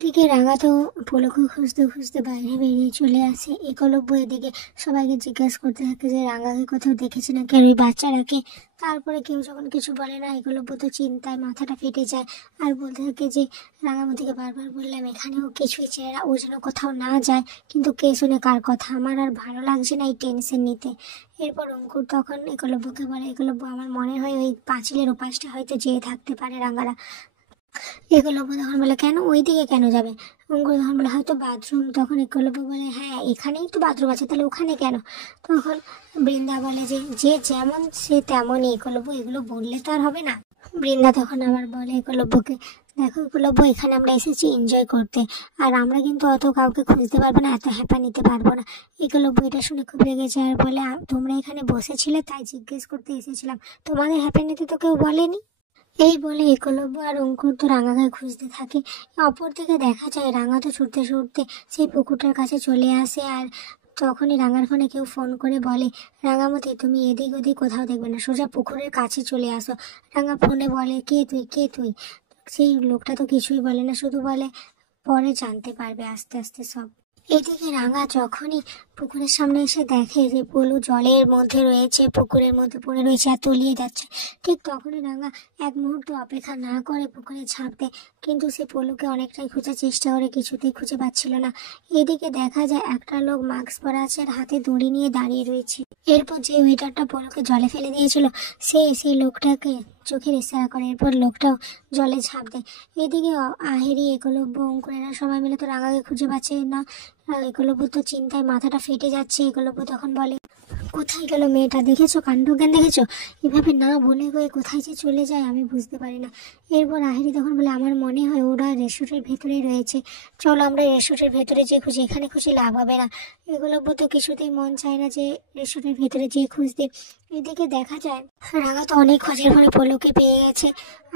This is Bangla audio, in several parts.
এদিকে রাঙা তো পলকে খুঁজতে খুঁজতে বাইরে বেরিয়ে চলে আসে। একলব্য এদিকে সবাইকে জিজ্ঞাসা করতে থাকে যে রাঙাকে কোথাও দেখেছে নাকি আর ওই বাচ্চাটাকে। তারপরে কেউ যখন কিছু বলে না, একলব্য তো চিন্তায় মাথাটা ফেটে যায় আর বলতে থাকে যে রাঙামতিকে বারবার বললাম এখানে ও কিছুই চায় না, ও যেন কোথাও না যায়, কিন্তু কে শুনে কার কথা, আমার আর ভালো লাগছে না এই টেনশন নিতে। এরপর অঙ্কুর তখন একলব্যকে বলে, একলব্য আমার মনে হয় ওই পাঁচিলের ওপাশটা হয়তো যেয়ে থাকতে পারে রাঙারা। একলব্য তখন বলে কেন, ওইদিকে কেন যাবে? অঙ্কুর তখন বলে হয়তো বাথরুম। তখন একলব্য বলে হ্যাঁ এখানেই তো বাথরুম আছে, তাহলে ওখানে কেন? তখন বৃন্দা বলে যে যে যেমন সে তেমনই, একলব্য এগুলো বললে তো আর হবে না। বৃন্দা তখন আবার বলে একলব্যকে, দেখো একলব্য এখানে আমরা এসেছি এনজয় করতে, আর আমরা কিন্তু অত কাউকে খুঁজতে পারবো না, এত হ্যাপা নিতে পারবো না। একলব্য এটা শুনে খুব রেগে যায় আর বলে তোমরা এখানে বসেছিলে তাই জিজ্ঞেস করতে এসেছিলাম, তোমাদের হ্যাপা নিতে তো কেউ বলেনি। এই বলে একলব্য আর অঙ্কুর তো রাঙাকে খুঁজতে থাকে। অপর দিকে দেখা যায় রাঙা তো ছুটতে ছুটতে সেই পুকুরটার কাছে চলে আসে। আর তখনই রাঙার ফোনে কেউ ফোন করে বলে, রাঙামতি তুমি এদিক ওদিক কোথাও দেখবে না, সোজা পুকুরের কাছে চলে আসো। রাঙা ফোনে বলে কে তুই, কে তুই? সেই লোকটা তো কিছুই বলে না, শুধু বলে পরে জানতে পারবে আস্তে আস্তে সব। এদিকে রাঙা যখনই পুকুরের সামনে এসে দেখে যে পলু জলের মধ্যে রয়েছে, পুকুরের মধ্যে পড়ে রয়েছে আর তলিয়ে যাচ্ছে, ঠিক তখনই রাঙা এক মুহূর্ত অপেক্ষা না করে পুকুরে ঝাঁপ দেয়। কিন্তু সে পলুকে অনেকটাই খোঁজার চেষ্টা করে, কিছুতেই খুঁজে পাচ্ছিল না। এদিকে দেখা যায় একটা লোক মাস্ক পরা আছে আর হাতে দড়ি নিয়ে দাঁড়িয়ে রয়েছে। এরপর যে ওয়েটারটা পলুকে জলে ফেলে দিয়েছিল সেই লোকটাকে চোখের ইশারা করে, এরপর লোকটাও জলে ঝাঁপ দেয়। এদিকে আহেরি, একলব্য, অঙ্কুরেরা সবাই মিলে তো রাঙাকে খুঁজে পাচ্ছে না। একলব্য তো চিন্তায় মাথাটা ফেটে যাচ্ছে। একলব্য তখন বলে কোথায় গেল মেয়েটা, দেখেছো কাণ্ডজ্ঞান দেখেছো, এভাবে না বলে গিয়ে কোথায় যে চলে যায় আমি বুঝতে পারি না। এরপর আহেরি তখন বলে আমার মনে হয় ওরা রেস্টুরেন্টের ভেতরেই রয়েছে, চলো আমরা রেস্টুরেন্টের ভেতরে যেয়ে খুঁজি, এখানে খুঁজে লাভ হবে না। একলব্য তো কিছুতেই মন চায় না যে রেস্টুরেন্টের ভেতরে যেয়ে খুঁজতে। এদিকে দেখা যায় রাঙা তো অনেক খোঁজের পরে পলুকে পেয়ে গেছে।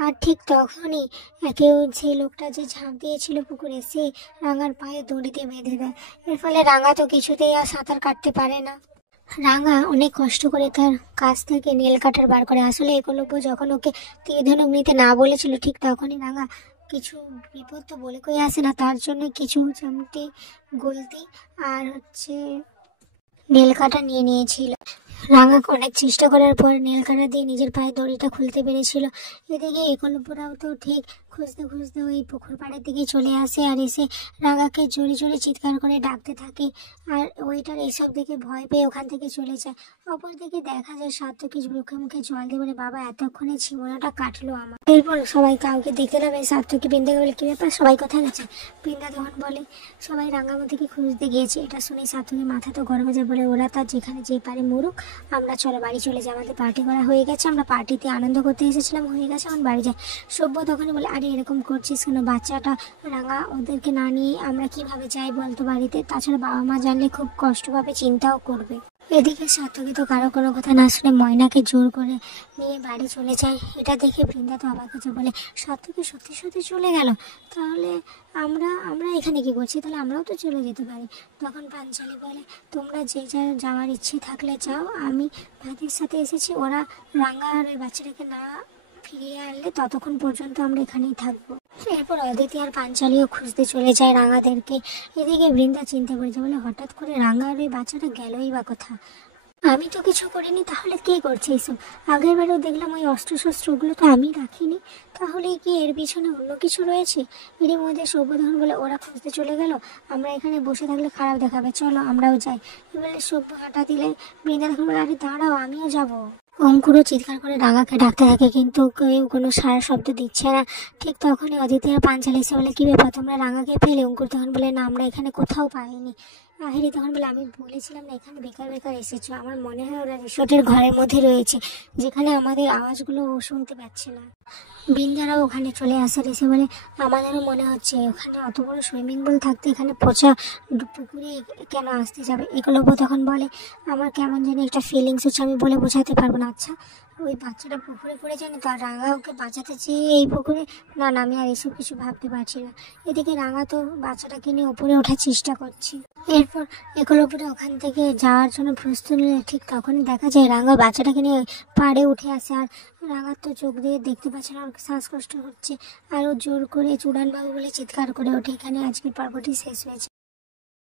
আর ঠিক তখনই কেউ, যে লোকটা যে ঝাঁপ দিয়েছিল পুকুরে, সে রাঙার পায়ে দড়ি দিয়ে বেঁধে দেয়। এর ফলে রাঙা তো কিছুতেই আর সাঁতার কাটতে পারে না। রাঙা অনেক কষ্ট করে তার কাছ থেকে নেল কাটার বার করে। আসলে একলব্য যখন ওকে তীর ধনুক নিতে না বলেছিল, ঠিক তখনই রাঙা কিছু বিপদ তো বলে কই আসে না, তার জন্য কিছু চামটি, গলতি আর নেল কাটা নিয়ে নিয়েছিল। রাঙা অনেক চেষ্টা করার পর নেল কাটা দিয়ে নিজের পায়ে দড়িটা খুলতে পেরেছিল। এদিকে একলব্যরাও তো ঠিক খুঁজতে খুঁজতে ওই পুকুর পাড়ের দিকে চলে আসে আর এসে রাঙাকে জোরে জোরে চিৎকার করে ডাকতে থাকে। আর ওইটার এইসব দেখে ভয় পেয়ে ওখান থেকে চলে যায়। অপর দিকে দেখা যায় সাত্তকী মুখে মুখে জল দিয়ে বলে বাবা এতক্ষণে ঝিমোনাটা কাটলো আমার। এরপর সবাই কাউকে দেখতে যাবে, সাত্তকী বৃন্দাকে বলে কি ব্যাপার, সবাই কোথায় গেছে? বৃন্দা তখন বলে সবাই রাঙামতিকে খুঁজতে গিয়েছে। এটা শুনে সাত্তকী মাথা তো গরম হয়ে যায়, বলে ওরা তার যেখানে যে পারে মরুক, আমরা চলো বাড়ি চলে যাই, আমাদের পার্টি করা হয়ে গেছে, আমরা পার্টিতে আনন্দ করতে এসেছিলাম, হয়ে গেছে, এখন বাড়ি যাই। সভ্য তখনই বলে আরে এরকম করছিস কেন, বাচ্চাটা রাঙা, ওদেরকে না নিয়ে আমরা কিভাবে যাই বলতো বাড়িতে, তাছাড়া বাবা মা জানলে খুব কষ্ট পাবে, চিন্তাও করবে। এদিকে সাত্তকী তো কারো কোনো কথা না শুনে ময়নাকে জোর করে নিয়ে বাড়ি চলে যায়। এটা দেখে বৃন্দা তো অবাক হচ্ছে, বলে সাত্তকী সত্যি সত্যি চলে গেল, তাহলে আমরা আমরা এখানে কি করছি, তাহলে আমরাও তো চলে যেতে পারি। তখন পাঞ্চালি বলে তোমরা যে যার যাওয়ার ইচ্ছে থাকলে যাও, আমি ভাইদের সাথে এসেছি, ওরা রাঙা আর ওই বাচ্চাটাকে না ফিরিয়ে আনলে ততক্ষণ পর্যন্ত আমরা এখানেই থাকবো। এরপর অদিতি আর পাঞ্চালিও খুঁজতে চলে যায় রাঙাদেরকে। এদিকে বৃন্দা চিন্তা করে যায়, বলে হঠাৎ করে রাঙা আর ওই বাচ্চাটা গেলই বা কোথা, আমি তো কিছু করিনি, তাহলে কে করছে এইসব? আগের বারেও দেখলাম ওই অস্ত্র শস্ত্রগুলো তো আমি রাখিনি, তাহলে কি এর পিছনে অন্য কিছু রয়েছে? এরই মধ্যে সভ্যধন বলে ওরা খুঁজতে চলে গেল, আমরা এখানে বসে থাকলে খারাপ দেখাবে, চলো আমরাও যাই। এবারে সভ্য হাঁটা দিলে বৃন্দা তখন বলে আরে দাঁড়াও আমিও যাবো। অঙ্কুরও চিৎকার করে রাঙাকে ডাকতে থাকে, কিন্তু কেউ কোনো সারা শব্দ দিচ্ছে না। ঠিক তখনই অদিতি আর পাঞ্চালি এসে বলে কি ব্যাপার, তোমরা রাঙাকে পেলে? অঙ্কুর তখন বলে না আমরা এখানে কোথাও পাইনি। আহেরি তখন বলে আমি বলেছিলাম না এখানে বেকার বেকার এসেছো, আমার মনে হয় ওরা রিসোর্টের ঘরের মধ্যে রয়েছে, যেখানে আমাদের আওয়াজগুলো ও শুনতে পাচ্ছে না। বৃন্দারাও ওখানে চলে আসে, এসে বলে আমাদেরও মনে হচ্ছে ওখানে অত বড় সুইমিং পুল থাকতে এখানে পচা পুকুরে কেন আসতে যাবে। একলব্য তখন বলে আমার কেমন জানি একটা ফিলিংস হচ্ছে, আমি বলে বোঝাতে পারবো না। আচ্ছা ওই বাচ্চাটা পুকুরে পড়ে যায় না, তো আর রাঙা ওকে বাঁচাতে চেয়ে এই পুকুরে, না না আমি আর এসব কিছু ভাবতে পারছি না। এদিকে রাঙা তো বাচ্চাটাকে নিয়ে ওপরে ওঠার চেষ্টা করছে। এরপর একলব্যটা ওখান থেকে যাওয়ার জন্য প্রস্তুত নিলে ঠিক তখনই দেখা যায় রাঙা বাচ্চাটাকে নিয়ে পাড়ে উঠে আসে। আর রাঙার তো চোখ দিয়ে দেখতে পাচ্ছে না, ওর শ্বাসকষ্ট হচ্ছে, আর ও জোর করে চূড়ানবাবু বলে চিৎকার করে ওঠে। এখানে আজকের পর্বটি শেষ হয়েছে।